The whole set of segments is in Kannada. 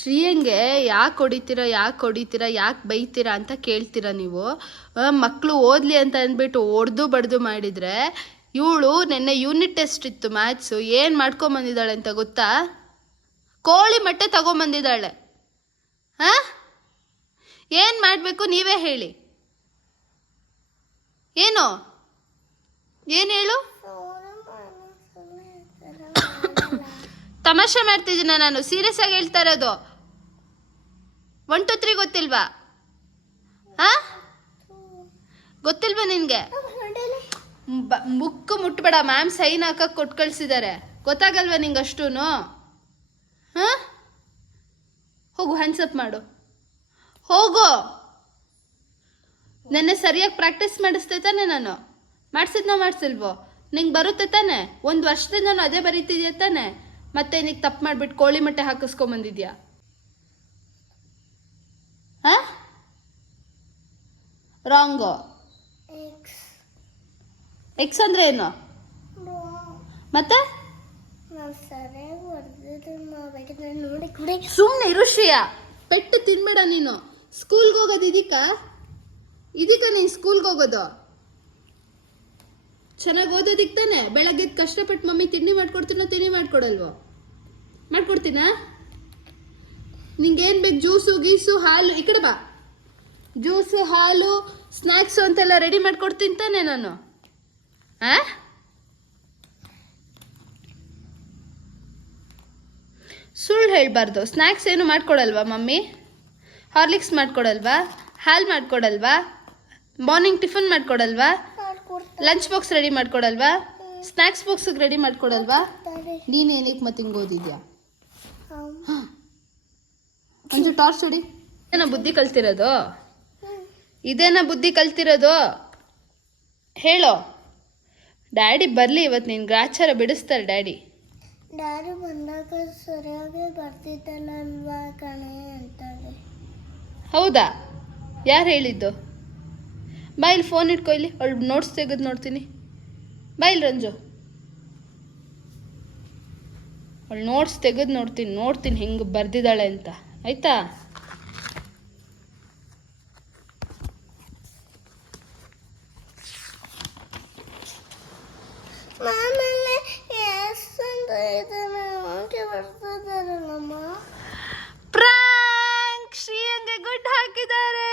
ಶ್ರೀಯಂಗೆ ಯಾಕೆ ಹೊಡಿತೀರಾ ಯಾಕೆ ಹೊಡಿತೀರಾ, ಯಾಕೆ ಬೈತೀರಾ ಅಂತ ಕೇಳ್ತೀರಾ ನೀವು? ಮಕ್ಕಳು ಓದಲಿ ಅಂತ ಅಂದ್ಬಿಟ್ಟು ಹೊಡೆದು ಬಡ್ದು ಮಾಡಿದರೆ ಇವಳು ನೆನ್ನೆ ಯೂನಿಟ್ ಟೆಸ್ಟ್ ಇತ್ತು ಮ್ಯಾಥ್ಸು ಏನು ಮಾಡ್ಕೊಂಬಂದಿದ್ದಾಳೆ ಅಂತ ಗೊತ್ತಾ? ಕೋಳಿ ಮೊಟ್ಟೆ ತಗೊಂಬಂದಿದ್ದಾಳೆ. ಹಾಂ ಏನು ಮಾಡಬೇಕು ನೀವೇ ಹೇಳಿ. ಏನು? ಏನು ಹೇಳು? ತಮಾಷೆ ಮಾಡ್ತಿದ್ದೀನ ನಾನು ಸೀರಿಯಸ್ ಆಗಿ ಹೇಳ್ತಾ ಇರೋದು. ಒನ್ ಟು ತ್ರೀ ಗೊತ್ತಿಲ್ವಾ? ಹಾ? ಗೊತ್ತಿಲ್ವಾ ನಿನ್ಗೆ? ಮುಕ್ಕು ಮುಟ್ಬೇಡ ಮ್ಯಾಮ್ ಸೈನ್ ಹಾಕಕ್ ಕೊಟ್ಟು ಕಳ್ಸಿದ್ದಾರೆ ಗೊತ್ತಾಗಲ್ವಾ ನಿಂಗೆ ಅಷ್ಟೂ ಹಾ? ಹೋಗು ಹ್ಯಾಂಡ್ಸಪ್ ಮಾಡು. ಹೋಗು. ನೆನ್ನೆ ಸರಿಯಾಗಿ ಪ್ರಾಕ್ಟೀಸ್ ಮಾಡಿಸ್ತೈತಾನೆ ನಾನು. ಮಾಡಿಸಿದ್ನೋ ಮಾಡಿಸಿಲ್ವೋ? ನಿಂಗೆ ಬರುತ್ತೆ ತಾನೆ? ಒಂದು ವರ್ಷದಿಂದ ನಾನು ಅದೇ ಬರೀತಿದ್ಯಾ ತಾನೆ? ಮತ್ತೆ ನಿಂಗೆ ತಪ್ಪು ಮಾಡಿಬಿಟ್ಟು ಕೋಳಿ ಮೊಟ್ಟೆ ಹಾಕಿಸ್ಕೊಂಬಂದಿದ್ಯಾ? ಹಾ ರಾಂಗು ಎಕ್ಸ್ ಅಂದ್ರೆ ಏನು? ಮತ್ತೆ? ಸುಮ್ಮನೆ ಋಷಿಯ ಪೆಟ್ಟು ತಿನ್ಬೇಡ ನೀನು. ಸ್ಕೂಲ್ಗೆ ಹೋಗೋದು ಇದಕ್ಕ ಇದಕ್ಕ ನೀನು ಸ್ಕೂಲ್ಗೆ ಹೋಗೋದು? ಚೆನ್ನಾಗಿ ಓದೋದಿಕ್ ತಾನೆ? ಬೆಳಗ್ಗೆ ಕಷ್ಟಪಟ್ಟು ಮಮ್ಮಿ ತಿಂಡಿ ಮಾಡ್ಕೊಡ್ತೀನೋ ತಿಂಡಿ ಮಾಡ್ಕೊಡಲ್ವೋ? ಮಾಡ್ಕೊಡ್ತೀನಾ? ನಿಂಗೆ ಏನು ಬೇಕು? ಜ್ಯೂಸು ಗೀಸು ಹಾಲು ಈ ಕಡೆ ಬಾ. ಜ್ಯೂಸು ಹಾಲು ಸ್ನ್ಯಾಕ್ಸು ಅಂತೆಲ್ಲ ರೆಡಿ ಮಾಡ್ಕೊಡ್ತೀನಿ ತಾನೆ ನಾನು. ಆ? ಸುಳ್ಳು ಹೇಳಬಾರ್ದು. ಸ್ನ್ಯಾಕ್ಸ್ ಏನು ಮಾಡ್ಕೊಡಲ್ವಾ ಮಮ್ಮಿ? ಹಾರ್ಲಿಕ್ಸ್ ಮಾಡ್ಕೊಡಲ್ವಾ? ಹಾಲು ಮಾಡ್ಕೊಡಲ್ವಾ? ಮಾರ್ನಿಂಗ್ ಟಿಫನ್ ಮಾಡ್ಕೊಡಲ್ವಾ? ಲಂಚ್ ಬಾಕ್ಸ್ ರೆಡಿ ಮಾಡ್ಕೊಡಲ್ವಾ? ಸ್ನ್ಯಾಕ್ಸ್ ಬಾಕ್ಸಿಗೆ ರೆಡಿ ಮಾಡ್ಕೊಡಲ್ವಾ? ನೀನೇನಕ್ಕೆ ಮತ್ತೆ ಹಿಂಗೆ ಓದಿದ್ಯಾ? ಒಂದು ಟಾರ್ಚ್ ಹೊಡಿ. ಇದೇನಾ ಬುದ್ಧಿ ಕಲ್ತಿರೋದು? ಇದೇನ ಬುದ್ಧಿ ಕಲ್ತಿರೋದು? ಹೇಳೋ. ಡ್ಯಾಡಿ ಬರಲಿ ಇವತ್ತು ನೀನು ಗ್ರಾಚಾರ ಬಿಡಿಸ್ತಾರೆ ಡ್ಯಾಡಿ. ಡ್ಯಾಡಿ ಬಂದಾಗ ಸರಿಯಾಗಿ ಬರ್ತಿದ್ದಲ್ಲ ಅಲ್ವಾ ಕಣೆ ಅಂತಾರೆ ಹೌದಾ? ಯಾರು ಹೇಳಿದ್ದು? ಬಾ ಇಲ್ಲಿ ಫೋನ್ ಇಟ್ಕೊ ಇಲ್ಲಿ. ಅವಳು ನೋಟ್ಸ್ ತೆಗೆದು ನೋಡ್ತೀನಿ. ಬಾ ಇಲ್ಲಿ ರಂಜು. ಅವಳು ನೋಟ್ಸ್ ತೆಗೆದು ನೋಡ್ತೀನಿ. ನೋಡ್ತೀನಿ ಹೆಂಗೆ ಬರ್ದಿದ್ದಾಳೆ ಅಂತ. ಆಯ್ತಾ? ಪ್ರಾಂಕ್ ಶ್ರೀಯಂಗೆ ಗುಡ್ ಹಾಕಿದ್ದಾರೆ.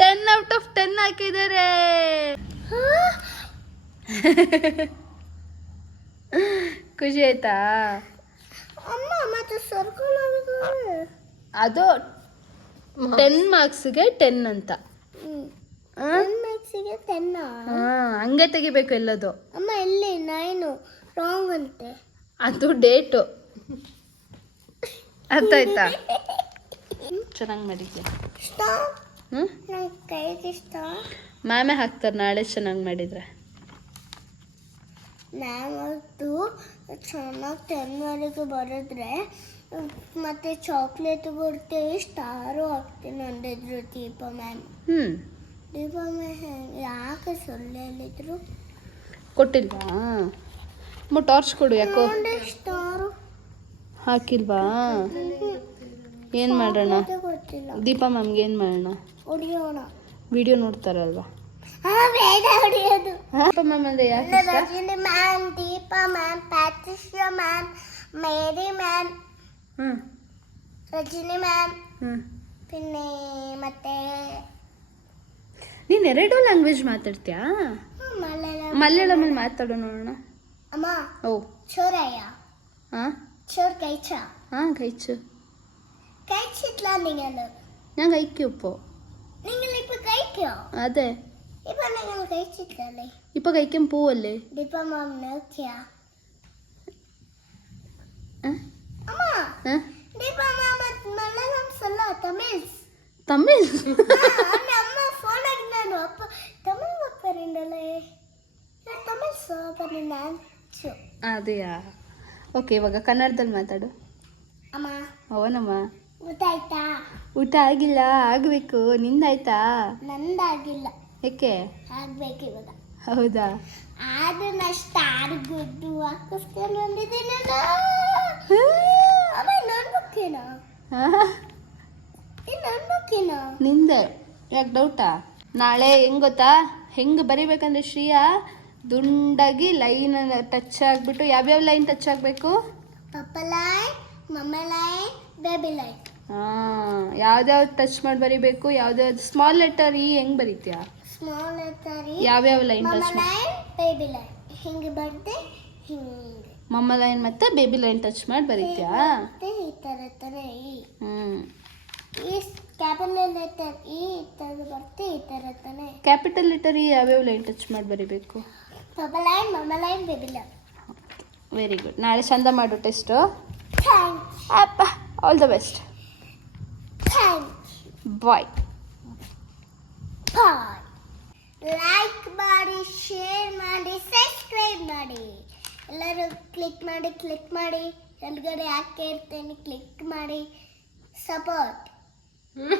ಟೆನ್ ಔಟ್ ಆಫ್ ಟೆನ್ ಹಾಕಿದ್ದಾರೆ. ಖುಷಿ ಆಯ್ತಾ? ಅಮ್ಮ ಮತ್ತೆ ಸರ್ಕಲ್ ಅದು ಟೆನ್ ಮಾರ್ಕ್ಸ್ಗೆ ಟೆನ್ ಅಂತ. ಟೆನ್ ಹಾ ಹಂಗೆ ತೆಗಿಬೇಕು ಎಲ್ಲದು. ಅಮ್ಮ ಎಲ್ಲಿ? ನೈನು ರಾಂಗ್ ಅಂತೆ. ಅದು ಡೇಟು ಅರ್ಥ ಆಯ್ತಾ? ಚೆನ್ನಾಗಿ ಮಾಡಿದ್ಯಾ? ಇಷ್ಟ? ಹ್ಞೂ ಕೈಗೆ ಇಷ್ಟ? ಮ್ಯಾಮೇ ಹಾಕ್ತಾರೆ ನಾಳೆ ಚೆನ್ನಾಗಿ ಮಾಡಿದ್ರೆ. ನಾವತ್ತು ಚೆನ್ನಾಗಿ ಟೆನ್ವರೆಗೆ ಬರೆದ್ರೆ ಮತ್ತೆ ಚಾಕ್ಲೇಟ್ ಕೊಡ್ತೀವಿ ಸ್ಟಾರು ಹಾಕ್ತೀನಿ ಅಂದಿದ್ರು ದೀಪ ಮ್ಯಾಮ್. ಹ್ಞೂ ದೀಪ ಮ್ಯಾಮ್ ಯಾಕೆ ಸೊಳ್ಳೆ ಹೇಳಿದ್ರು? ಕೊಟ್ಟಿಲ್ವಾ? ಮು ಟಾರ್ಚ್ ಕೊಡು ಯಾಕೋ. ಸ್ಟಾರು. ಹಾಕಿಲ್ವಾ? ಏನು ಮಾಡೋಣ? ಗೊತ್ತಿಲ್ಲ. ದೀಪ ಮ್ಯಾಮ್ಗೆ ಏನು ಮಾಡೋಣ? ಹೊಡಿಯೋಣ. ವಿಡಿಯೋ ನೋಡ್ತಾರಲ್ವಾ? ಹಾ ಬೇಡ ಹೊಡಿಯೋದು ದೀಪ ಮ್ಯಾಮ್ ಅಂದರೆ ಯಾಕೆ ಇಷ್ಟ Rajani ma'am Deepa ma'am Patricia ma'am Mary ma'am ಹ್ಞೂ ರಜನಿ ಮ್ಯಾಮ್ ಹ್ಞೂ പിന്നെ ಮತ್ತೆ ನೀನು ಎರಡೂ ಲ್ಯಾಂಗ್ವೇಜ್ ಮಾತಾಡ್ತೀಯಾ ಮಲಯಾಳಂ ಮಲಯಾಳಮಲ್ಲಿ ಮಾತಾಡೋ ನೋಡೋಣ ಅಮ್ಮ ಓ ചോരയ ಹಾಂ ചോർ കഴിച്ച ಹಾಂ കഴിച്ചു കഴിച്ചിട്ടില്ല നിങ്ങൾ ഞാൻ കഴിക്കും ഇപ്പോൾ നിങ്ങൾ ഇപ്പൊ കഴിക്കോ അതെ ഇപ്പൊ കഴിക്കാൻ പോവല്ലേ തമിഴ് അതെയാ ಓಕೆ ಇವಾಗ ಕನ್ನಡದಲ್ಲಿ ಮಾತಾಡು ಅಮ್ಮ ಅವನಮ್ಮ ಊಟ ಆಯ್ತಾ ಊಟ ಆಗಿಲ್ಲ ಆಗಬೇಕು ನಿಂದಾಯ್ತಾ ನಂದಾಗಿಲ್ಲ ಯಾಕೆ? ಆಗ್ಬೇಕು ಇವಾಗ ಹೌದಾ? ಆದ್ರೆ ನಾ ಸ್ಟಾರ್ ಗುಡ್ಡು ಹಾಕಿಸ್ಕೊಂಡು ಬಂದಿದ್ದೀನಲ್ಲ ಅಮ್ಮ ನನ್ನ ಬುಕ್ಕೇನ? ನನ್ನ ಬುಕ್ಕೇನ? ನಿಂದೆ. ಯಾಕೆ ಡೌಟಾ ನಾಳೆ ಹೆಂಗ್ ಗೊತ್ತಾ? ಹೆಂಗೆ ಬರಿಬೇಕಂದ್ರೆ ಶ್ರೀಯಾ ದುಂಡಾಗಿ ಲೈನ್ ಟಚ್ ಆಗಿಬಿಟ್ಟು ಯಾವ್ಯಾವ ಲೈನ್ ಟಚ್ ಆಗಬೇಕು? Papa line mamma line baby line ಹಾಂ. ಯಾವ್ದ್ಯಾವ್ದು ಟಚ್ ಮಾಡಿ ಬರಿಬೇಕು? ಯಾವ್ದ್ಯಾವ್ದು ಸ್ಮಾಲ್ ಲೆಟರ್ ಈ ಹೆಂಗೆ ಬರೀತೀಯಾ? ಸ್ಮಾಲ್ ಲೆಟರ್ ಯಾವ್ಯಾವ ಲೈನ್ ಮಮ್ಮ ಟಚ್ ಮಾಡಿ ಲೈನ್ ಬೇಬಿ ಲೈನ್ ಹಿಂಗೆ ಬರ್ತೆ ಹಿಂಗೆ. ಮಮ್ಮ ಲೈನ್ ಮತ್ತು ಬೇಬಿ ಲೈನ್ ಟಚ್ ಮಾಡಿ ಬರೀತ್ಯಾ? ಮತ್ತೆ ಈ ಥರ ಥರ ಈ. ಹ್ಞೂ ಈ ಕ್ಯಾಪಿಟಲ್ ಲೆಟರ್ ಈ ಥರ ಬರ್ತೆ ಈ ಥರ ತಾನೆ. ಕ್ಯಾಪಿಟಲ್ ಲೆಟರ್ ಈ ಯಾವ್ಯಾವ ಲೈನ್ ಟಚ್ ಮಾಡಿ ಬರೀಬೇಕು? Papa line mamma line baby line very good ನಾಳೆ ಚಂದ ಮಾಡು ಟೆಸ್ಟು ಅಪ್ಪ all the best bye bye like ಮಾಡಿ ಶೇರ್ ಮಾಡಿ ಸಬ್ಸ್ಕ್ರೈಬ್ ಮಾಡಿ. ಎಲ್ಲರೂ ಕ್ಲಿಕ್ ಮಾಡಿ ಕ್ಲಿಕ್ ಮಾಡಿ. ಎಲ್ಗಡೆ ಯಾಕೆ ಇರ್ತೇನೆ ಕ್ಲಿಕ್ ಮಾಡಿ. ಸಪೋರ್ಟ್